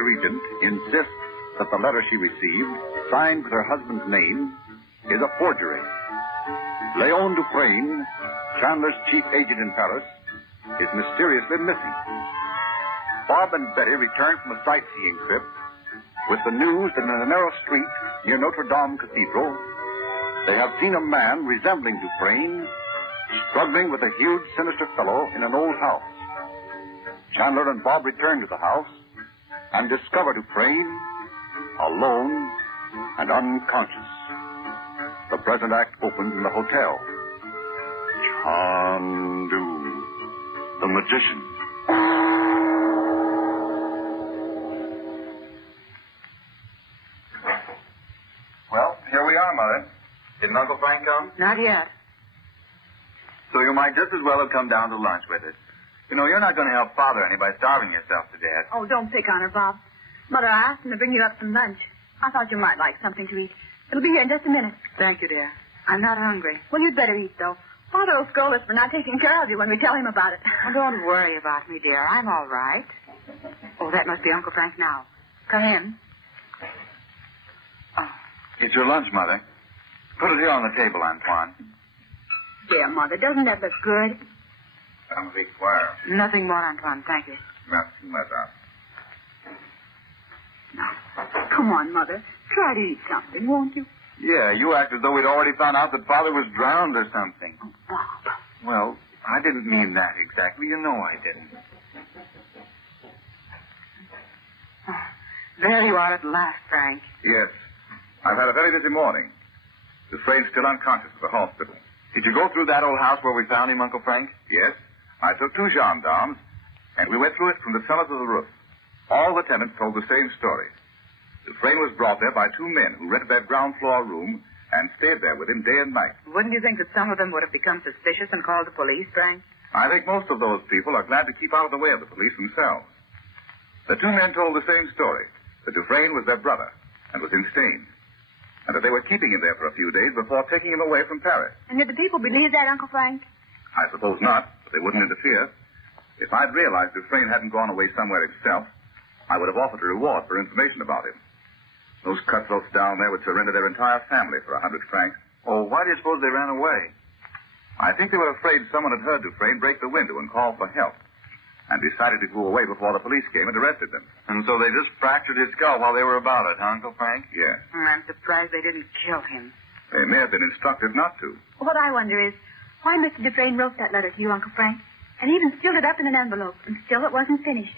deputy regent insists that the letter she received, signed with her husband's name, is a forgery. Leon Dufresne, Chandler's chief agent in Paris, is mysteriously missing. Bob and Betty return from a sightseeing trip with the news that in a narrow street near Notre Dame Cathedral, they have seen a man resembling Dufresne struggling with a huge, sinister fellow in an old house. Chandler and Bob return to the house and discover Dufresne alone and unconscious. The present act opens in the hotel. Chandu the Magician. Well, here we are, Mother. Didn't Uncle Frank come? Not yet. So you might just as well have come down to lunch with us. You know, you're not going to help Father any by starving yourself to death. Oh, don't pick on her, Bob. Mother, I asked him to bring you up some lunch. I thought you might like something to eat. It'll be here in just a minute. Thank you, dear. I'm not hungry. Well, you'd better eat, though. Father will scold us for not taking care of you when we tell him about it. Oh, don't worry about me, dear. I'm all right. Oh, that must be Uncle Frank now. Come in. Oh. It's your lunch, Mother. Put it here on the table, Antoine. Dear Mother, doesn't that look good? I'm required. Nothing more, Antoine. Thank you. Merci, Madame. Now, come on, Mother. Try to eat something, won't you? Yeah, you act as though we'd already found out that Father was drowned or something. Oh, Bob. Well, I didn't mean that exactly. You know I didn't. Oh, there you are at last, Frank. Yes. I've had a very busy morning. Dufresne's still unconscious at the hospital. Did you go through that old house where we found him, Uncle Frank? Yes. I took 2 gendarmes, and we went through it from the cellar to the roof. All the tenants told the same story. Dufresne was brought there by 2 men who rented that ground floor room and stayed there with him day and night. Wouldn't you think that some of them would have become suspicious and called the police, Frank? I think most of those people are glad to keep out of the way of the police themselves. The 2 men told the same story, that Dufresne was their brother and was insane, and that they were keeping him there for a few days before taking him away from Paris. And did the people believe that, Uncle Frank? I suppose not, but they wouldn't interfere. If I'd realized Dufresne hadn't gone away somewhere himself, I would have offered a reward for information about him. Those cutthroats down there would surrender their entire family for 100 francs. Oh, why do you suppose they ran away? I think they were afraid someone had heard Dufresne break the window and call for help, and decided to go away before the police came and arrested them. And so they just fractured his skull while they were about it, huh, Uncle Frank? Yes. I'm surprised they didn't kill him. They may have been instructed not to. What I wonder is, why Mr. Dufresne wrote that letter to you, Uncle Frank, and even sealed it up in an envelope, and still it wasn't finished.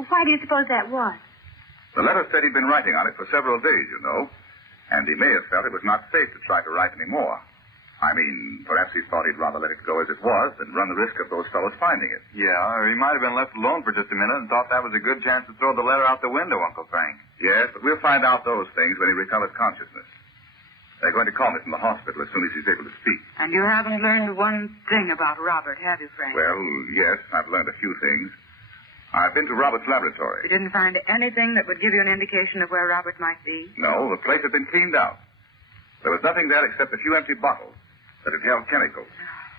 Well, why do you suppose that was? The letter said he'd been writing on it for several days, you know, and he may have felt it was not safe to try to write any more. I mean, perhaps he thought he'd rather let it go as it was than run the risk of those fellows finding it. Yeah, or he might have been left alone for just a minute and thought that was a good chance to throw the letter out the window, Uncle Frank. Yes, but we'll find out those things when he recovers consciousness. They're going to call me from the hospital as soon as he's able to speak. And you haven't learned one thing about Robert, have you, Frank? Well, yes, I've learned a few things. I've been to Robert's laboratory. You didn't find anything that would give you an indication of where Robert might be? No, the place had been cleaned out. There was nothing there except a few empty bottles that had held chemicals.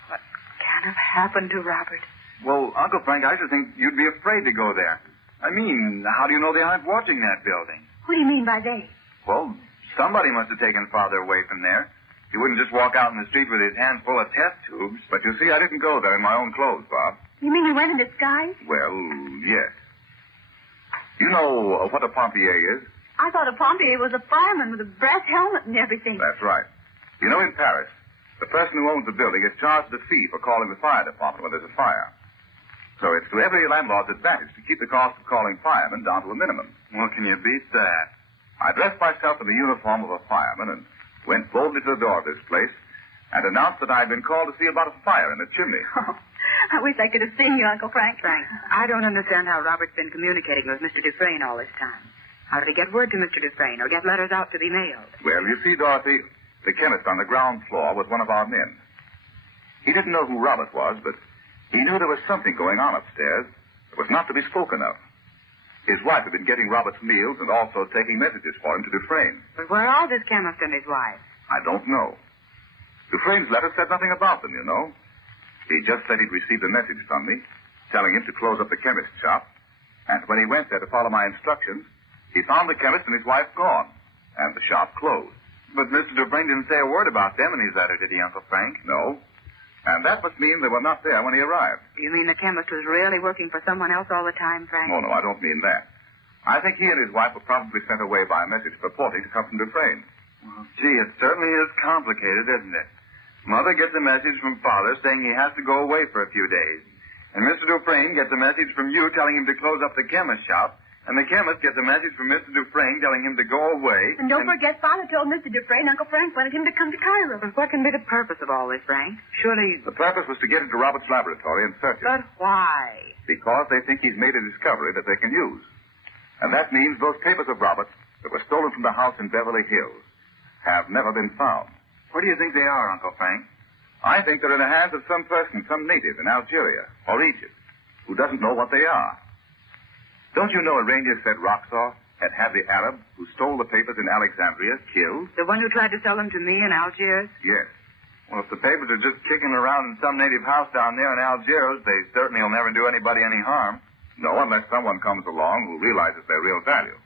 What can have happened to Robert? Well, Uncle Frank, I should think you'd be afraid to go there. I mean, how do you know they aren't watching that building? What do you mean by they? Well, somebody must have taken Father away from there. He wouldn't just walk out in the street with his hands full of test tubes. But you see, I didn't go there in my own clothes, Bob. You mean he went in disguise? Well, yes. You know what a pompier is? I thought a pompier was a fireman with a brass helmet and everything. That's right. You know, in Paris, the person who owns the building is charged a fee for calling the fire department when there's a fire. So it's to every landlord's advantage to keep the cost of calling firemen down to a minimum. Well, can you beat that? I dressed myself in the uniform of a fireman and went boldly to the door of this place and announced that I had been called to see about a fire in the chimney. Oh, I wish I could have seen you, Uncle Frank. Frank, I don't understand how Robert's been communicating with Mr. Dufresne all this time. How did he get word to Mr. Dufresne or get letters out to be mailed? Well, you see, Dorothy, the chemist on the ground floor was one of our men. He didn't know who Robert was, but he knew there was something going on upstairs that was not to be spoken of. His wife had been getting Robert's meals and also taking messages for him to Dufresne. But where are this chemist and his wife? I don't know. Dufresne's letter said nothing about them, you know. He just said he'd received a message from me, telling him to close up the chemist's shop, and when he went there to follow my instructions, He found the chemist and his wife gone, and the shop closed. But Mr. Dufresne didn't say a word about them in his letter, did he, Uncle Frank? No. And that must mean they were not there when he arrived. You mean the chemist was really working for someone else all the time, Frank? No, I don't mean that. I think he and his wife were probably sent away by a message purporting to come from Dufresne. Well, gee, it certainly is complicated, isn't it? Mother gets a message from Father saying he has to go away for a few days. And Mr. Dufresne gets a message from you telling him to close up the chemist shop. And the chemist gets a message from Mr. Dufresne telling him to go away. And don't forget, Father told Mr. Dufresne Uncle Frank wanted him to come to Cairo. But what can be the purpose of all this, Frank? Surely... The purpose was to get into Robert's laboratory and search it. But why? Because they think he's made a discovery that they can use. And that means those papers of Robert's that were stolen from the house in Beverly Hills have never been found. Where do you think they are, Uncle Frank? I think they're in the hands of some person, some native in Algeria or Egypt, who doesn't know what they are. Don't you know a ranger said Roxor had the Arab who stole the papers in Alexandria killed? The one who tried to sell them to me in Algiers? Yes. Well, if the papers are just kicking around in some native house down there in Algiers, they certainly will never do anybody any harm. No, unless someone comes along who realizes their real value.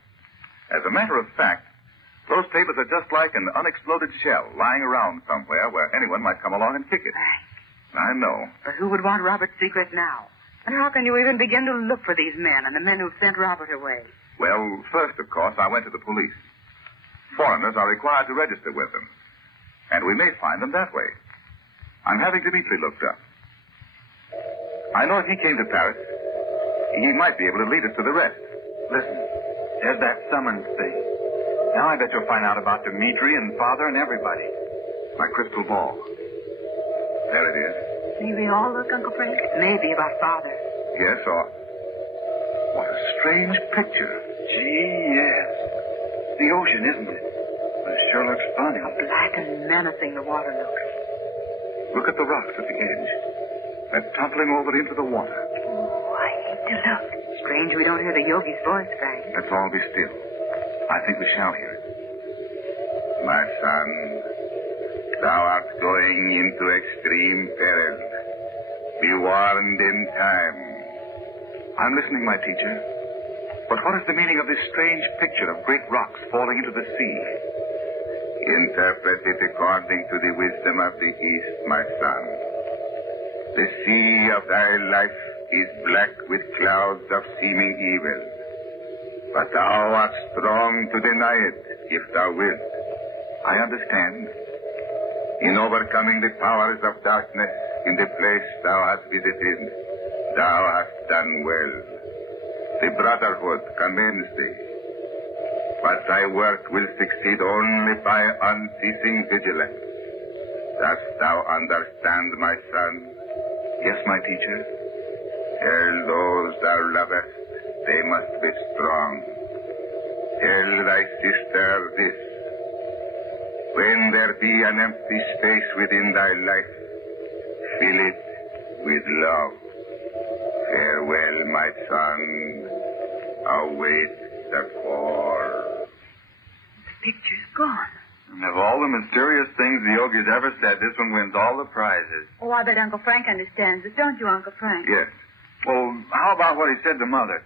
As a matter of fact, those papers are just like an unexploded shell lying around somewhere where anyone might come along and kick it. Right. I know. But who would want Robert's secret now? And how can you even begin to look for these men and the men who've sent Robert away? Well, first, of course, I went to the police. Foreigners are required to register with them. And we may find them that way. I'm having Dimitri looked up. I know if he came to Paris, he might be able to lead us to the rest. Listen, there's that summons thing. Now I bet you'll find out about Dimitri and Father and everybody. My crystal ball. There it is. May we all look, Uncle Frank? Maybe about Father. Yes, or... What a strange picture. Gee, yes. The ocean, isn't it? But it sure looks funny. How black and menacing the water looks. Look at the rocks at the edge. They're toppling over into the water. Oh, I need to look. Strange we don't hear the Yogi's voice, Frank. Let's all be still. I think we shall hear it. My son, thou art going into extreme peril. Be warned in time. I'm listening, my teacher. But what is the meaning of this strange picture of great rocks falling into the sea? Interpret it according to the wisdom of the East, my son. The sea of thy life is black with clouds of seeming evil. But thou art strong to deny it, if thou wilt. I understand. In overcoming the powers of darkness in the place thou hast visited, thou hast done well. The brotherhood commends thee. But thy work will succeed only by unceasing vigilance. Dost thou understand, my son? Yes, my teacher. Tell those thou lovest they must be strong. Tell thy sister this. When there be an empty space within thy life, fill it with love. Farewell, my son. Await the call. The picture's gone. And of all the mysterious things the Yogi's ever said, this one wins all the prizes. Oh, I bet Uncle Frank understands it, don't you, Uncle Frank? Yes. Well, how about what he said to Mother?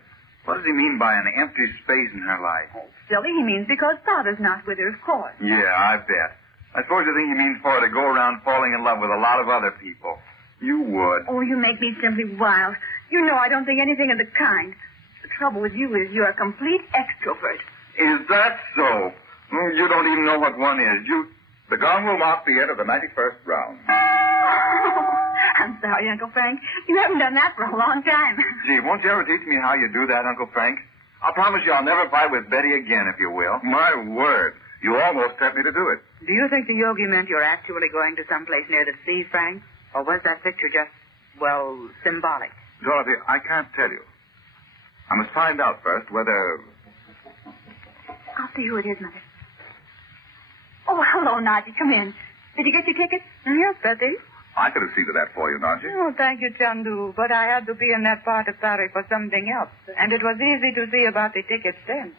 What does he mean by an empty space in her life? Oh, silly, he means because Father's not with her, of course. Yeah, I bet. I suppose you think he means for her to go around falling in love with a lot of other people. You would. Oh, you make me simply wild. You know I don't think anything of the kind. The trouble with you is you're a complete extrovert. Is that so? You don't even know what one is. The gong will mark the end of the 91st round. I'm sorry, Uncle Frank. You haven't done that for a long time. Gee, won't you ever teach me how you do that, Uncle Frank? I'll promise you I'll never fight with Betty again, if you will. My word. You almost sent me to do it. Do you think the Yogi meant you're actually going to someplace near the sea, Frank? Or was that picture just, well, symbolic? Dorothy, I can't tell you. I must find out first whether... I'll see who it is, Mother. Oh, hello, Naji. Come in. Did you get your ticket? Yes, Betty. I could have seen to that for you, Naji. Oh, thank you, Chandu. But I had to be in that part of Paris for something else. And it was easy to see about the tickets then.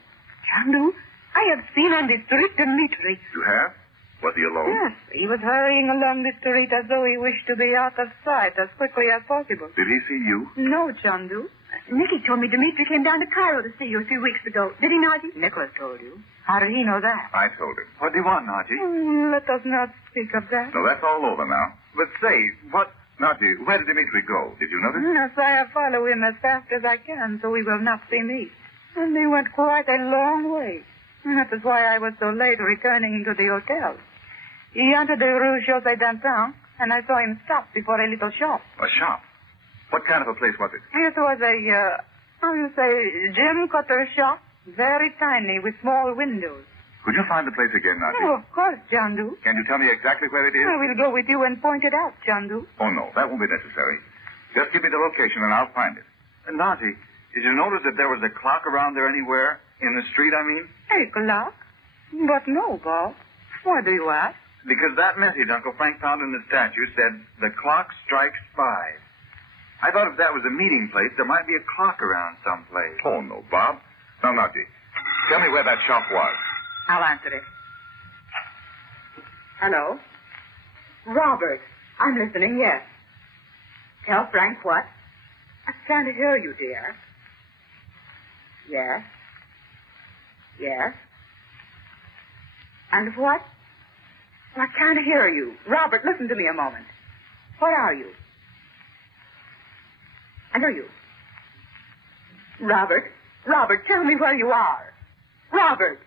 Chandu, I have seen on the street Dimitri. You have? Was he alone? Yes. He was hurrying along the street as though he wished to be out of sight as quickly as possible. Did he see you? No, Chandu. Nicky told me Dimitri came down to Cairo to see you a few weeks ago. Did he, Najee? Nicholas told you. How did he know that? I told him. What do you want, Najee? Let us not speak of that. No, that's all over now. But say, what... Najee, where did Dimitri go? Did you notice? Yes, I follow him as fast as I can, so we will not see me. And he went quite a long way. That is why I was so late returning to the hotel. He entered the Rue José d'Antin, and I saw him stop before a little shop. A shop? What kind of a place was it? It was a gem cutter shop, very tiny, with small windows. Could you find the place again, Najee? Oh, of course, Chandu. Can you tell me exactly where it is? I will go with you and point it out, Chandu. Oh, no, that won't be necessary. Just give me the location and I'll find it. Najee, did you notice that there was a clock around there anywhere? In the street, I mean? A clock? But no, Bob. Why do you ask? Because that message Uncle Frank found in the statue said, the clock strikes 5. I thought if that was a meeting place, there might be a clock around someplace. Oh, no, Bob. Now, Najee, tell me where that shop was. I'll answer it. Hello? Robert. I'm listening, yes. Tell Frank what? I can't hear you, dear. Yes. Yes. And what? I can't hear you. Robert, listen to me a moment. What are you? I hear you. Robert, tell me where you are. Robert.